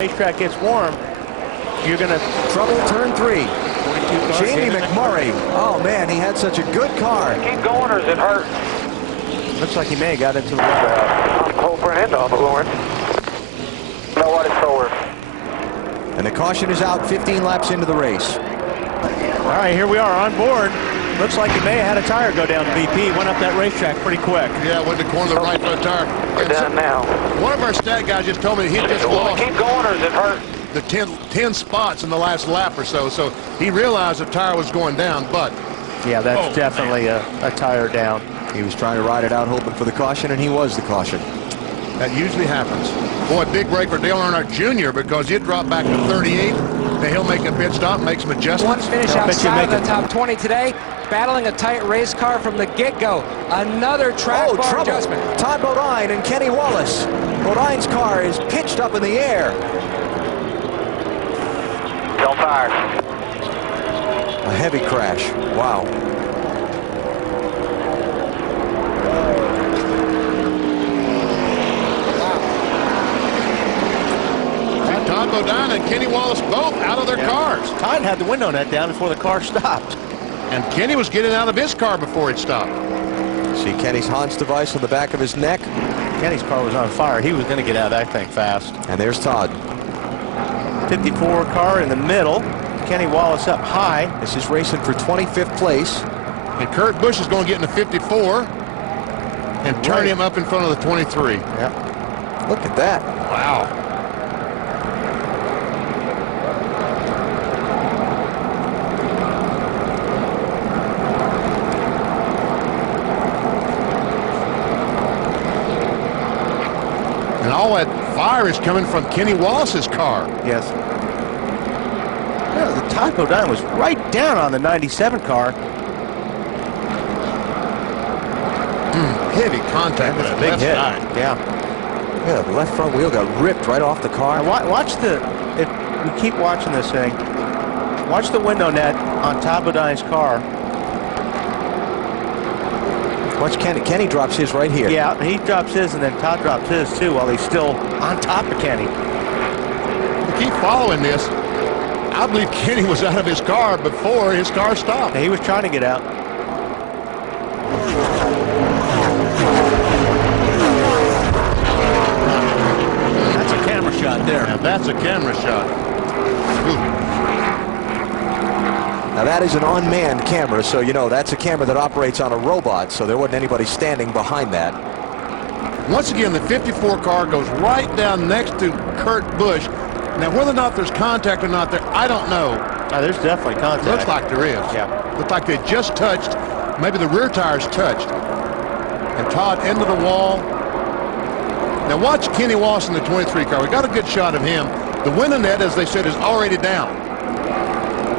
Racetrack gets warm, you're going to trouble turn 3. Jamie McMurray. Oh man, he had such a good car. Keep going, or is it hurt? Looks like he may have got into the water. I'm cold for an end off, Lawrence. No, what is forward. And the caution is out 15 laps into the race. All right, here we are on board. Looks like he may have had a tire go down to BP. Went up that racetrack pretty quick. Yeah, went to the corner of the right front tire. We're done now. One of our stat guys just told me he just lost. Keep going, or is it hurt? The 10 spots in the last lap or so. So he realized the tire was going down, but. Yeah, that's definitely a tire down. He was trying to ride it out, hoping for the caution, and he was the caution. That usually happens. Boy, big break for Dale Earnhardt Jr. because he dropped back to 38. Now he'll make a pit stop, make some adjustments. One finish outside of the top 20 today, battling a tight race car from the get-go. Another track bar adjustment. Todd Bodine and Kenny Wallace. Bodine's car is pitched up in the air. Still tired. A heavy crash. Wow. Todd Bodine and Kenny Wallace both out of their cars. Todd had the window net down before the car stopped. And Kenny was getting out of his car before it stopped. See Kenny's Hans device on the back of his neck. Kenny's car was on fire. He was going to get out, I think, fast. And there's Todd. 54 car in the middle. Kenny Wallace up high. This is racing for 25th place. And Kurt Busch is going to get in the 54 and turn him up in front of the 23. Yeah. Look at that. Wow. And all that fire is coming from Kenny Wallace's car. Yes. Yeah, the Todd Bodine was right down on the 97 car. Heavy contact with that big left hit. side. Yeah, the left front wheel got ripped right off the car. Now watch if we keep watching this thing, watch the window net on Todd Bodine's car. Watch Kenny. Kenny drops his right here. Yeah, he drops his, and then Todd drops his too while he's still on top of Kenny. To keep following this, I believe Kenny was out of his car before his car stopped. He was trying to get out. That's a camera shot there. Now that's a camera shot. Ooh. Now that is an unmanned camera, so you know that's a camera that operates on a robot, so there wasn't anybody standing behind that. Once again, the 54 car goes right down next to Kurt Busch. Now, whether or not there's contact or not there, I don't know. There's definitely contact. Looks like there is. Yeah. Looks like they just touched. Maybe the rear tires touched. And Todd into the wall. Now watch Kenny Wallace in the 23 car. We got a good shot of him. The window net, as they said, is already down.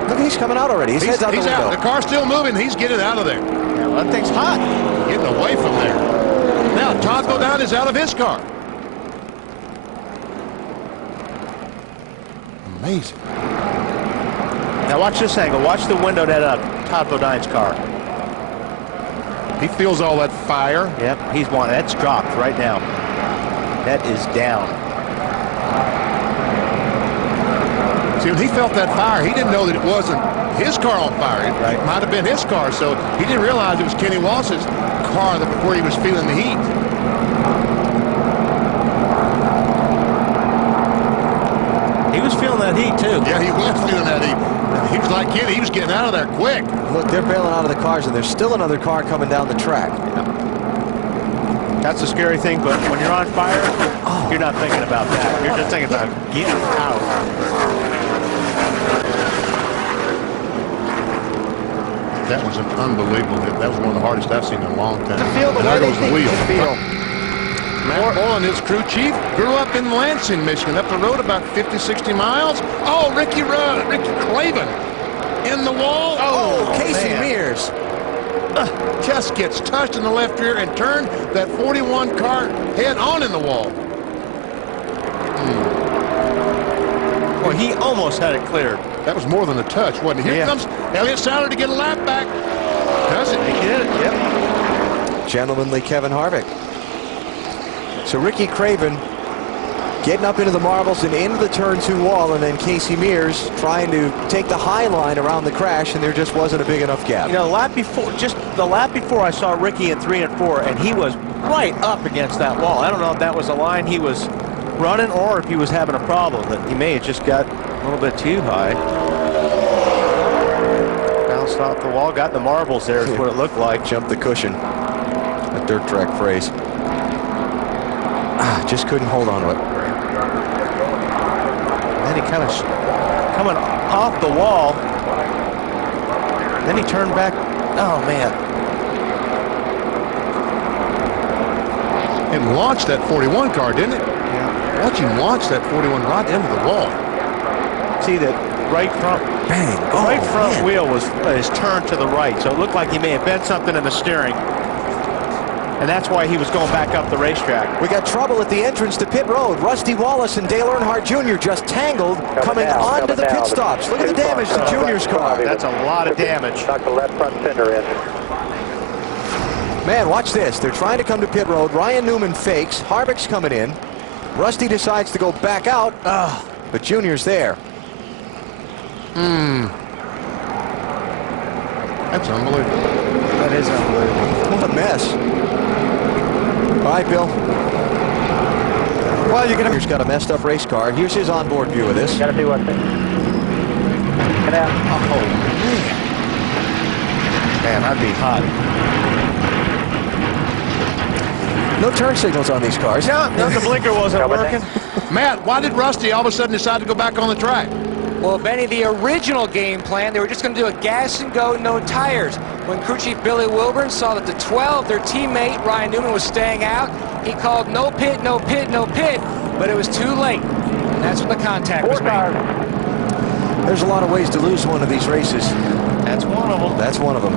Look, he's coming out already. He's out the window. Out. The car's still moving. He's getting out of there. Yeah, well, that thing's hot. Getting away from there. Now Todd Bodine is out of his car. Amazing. Now watch this angle. Watch the window net up. Todd Bodine's car. He feels all that fire. Yep, he's one. That's dropped right now. That is down. See, when he felt that fire, he didn't know that it wasn't his car on fire. It might have been his car, so he didn't realize it was Kenny Wallace's car before he was feeling the heat. He was feeling that heat, too. Yeah, he was feeling that heat. He was like Kenny. He was getting out of there quick. Look, they're bailing out of the cars, and there's still another car coming down the track. That's the scary thing, but when you're on fire, you're not thinking about that. You're just thinking about getting out. That was an unbelievable hit. That was one of the hardest I've seen in a long time. To feel the there way goes they the wheel. feel. Matt Boyle and his crew chief grew up in Lansing, Michigan, up the road about 50, 60 miles. Oh, Ricky Craven in the wall. Oh, Casey Mears. Just gets touched in the left rear and turned that 41 car head on in the wall. Well, he almost had it cleared. That was more than a touch, wasn't it? Here comes Elliott Sadler to get a lap back. Does it? He did it, yep. Gentlemanly Kevin Harvick. So Ricky Craven getting up into the marbles and into the turn 2 wall, and then Casey Mears trying to take the high line around the crash, and there just wasn't a big enough gap. You know, just the lap before I saw Ricky in 3 and 4, and he was right up against that wall. I don't know if that was the line he was running or if he was having a problem, but he may have just got a little bit too high. Bounced off the wall, got the marbles there is what it looked like. Jumped the cushion. A dirt track phrase. Just couldn't hold on to it. Then he kind of coming off the wall. Then he turned back. Oh, man. It launched that 41 car, didn't it? Yeah. Watch him launch that 41 right into the wall. See that right front. Bang. The right front wheel was turned to the right, so it looked like he may have bent something in the steering. And that's why he was going back up the racetrack. We got trouble at the entrance to pit road. Rusty Wallace and Dale Earnhardt Jr. just tangled coming onto the pit stops. Look at the damage to Junior's car. That's a lot of damage. Knocked the left front fender in. Man, watch this. They're trying to come to pit road. Ryan Newman fakes. Harvick's coming in. Rusty decides to go back out, but Junior's there. That's unbelievable. That is unbelievable. What a mess. All right, Bill. Well, Junior's got a messed up race car. Here's his onboard view of this. Gotta see what's it. Get out. Oh, man, I'd be hot. No turn signals on these cars. No, the blinker wasn't working. Matt, why did Rusty all of a sudden decide to go back on the track? Well, Benny, the original game plan, they were just going to do a gas and go, no tires. When crew chief Billy Wilburn saw that the 12, their teammate Ryan Newman, was staying out, he called no pit, no pit, no pit, but it was too late. And that's when the contact was made. There's a lot of ways to lose one of these races. That's one of them. That's one of them.